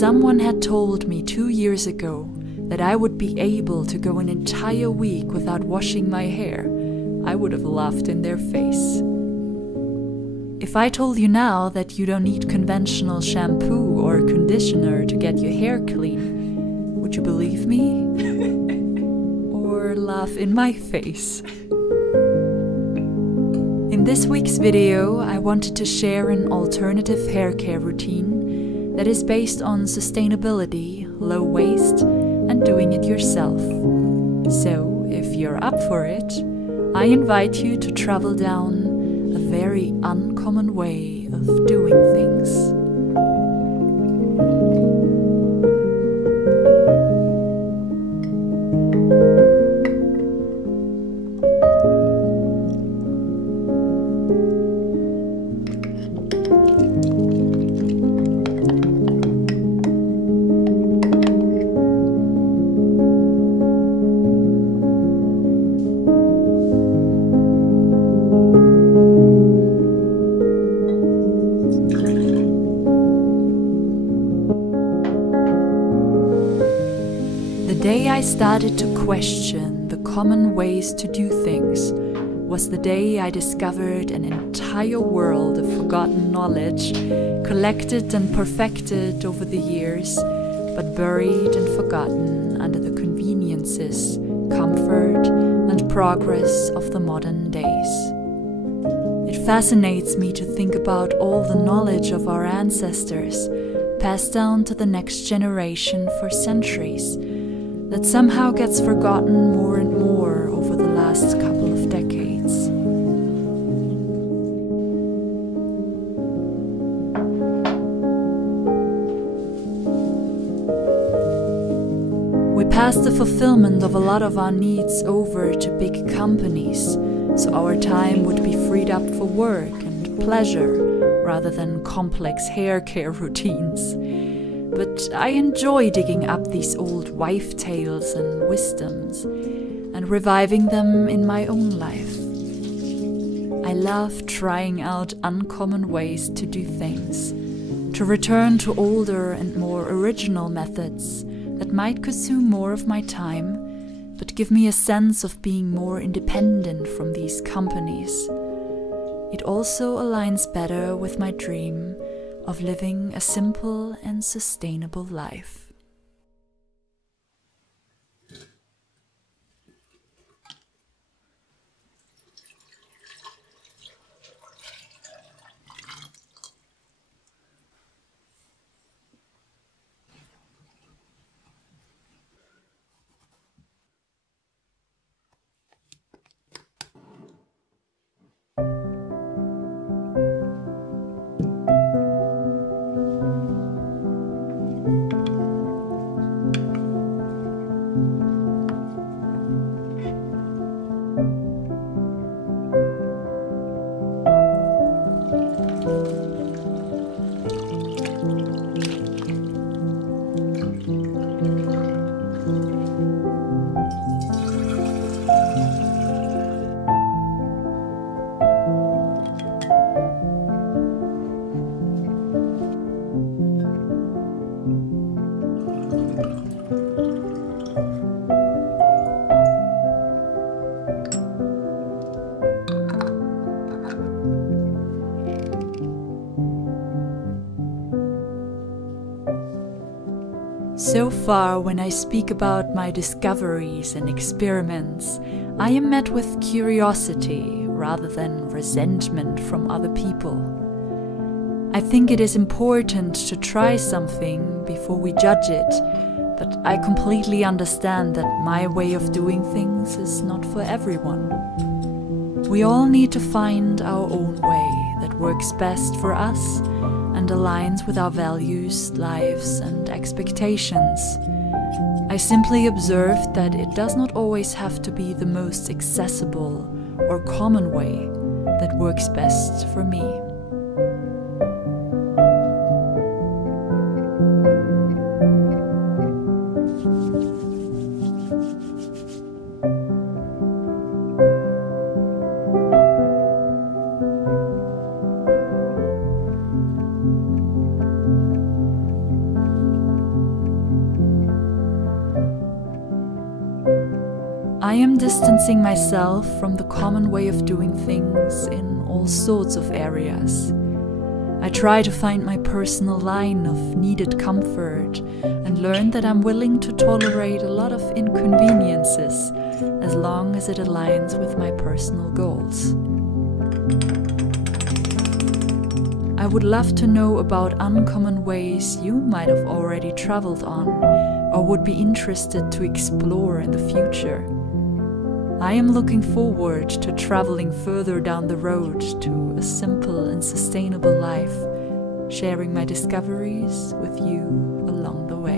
someone had told me 2 years ago that I would be able to go an entire week without washing my hair, I would have laughed in their face. If I told you now that you don't need conventional shampoo or conditioner to get your hair clean, would you believe me? Or laugh in my face? In this week's video, I wanted to share an alternative hair care routine that is based on sustainability, low waste, and doing it yourself. So, if you're up for it, I invite you to travel down a very uncommon way of doing things. The day I started to question the common ways to do things was the day I discovered an entire world of forgotten knowledge, collected and perfected over the years, but buried and forgotten under the conveniences, comfort, and progress of the modern days. It fascinates me to think about all the knowledge of our ancestors, passed down to the next generation for centuries, that somehow gets forgotten more and more over the last couple of decades. We pass the fulfillment of a lot of our needs over to big companies, so our time would be freed up for work and pleasure rather than complex hair care routines. But I enjoy digging up these old wife tales and wisdoms and reviving them in my own life. I love trying out uncommon ways to do things, to return to older and more original methods that might consume more of my time, but give me a sense of being more independent from these companies. It also aligns better with my dream of living a simple and sustainable life. So far, when I speak about my discoveries and experiments, I am met with curiosity rather than resentment from other people. I think it is important to try something before we judge it, but I completely understand that my way of doing things is not for everyone. We all need to find our own way that works best for us and aligns with our values, lives, and expectations. I simply observed that it does not always have to be the most accessible or common way that works best for me. I am distancing myself from the common way of doing things in all sorts of areas. I try to find my personal line of needed comfort and learn that I'm willing to tolerate a lot of inconveniences as long as it aligns with my personal goals. I would love to know about uncommon ways you might have already traveled on or would be interested to explore in the future. I am looking forward to traveling further down the road to a simple and sustainable life, sharing my discoveries with you along the way.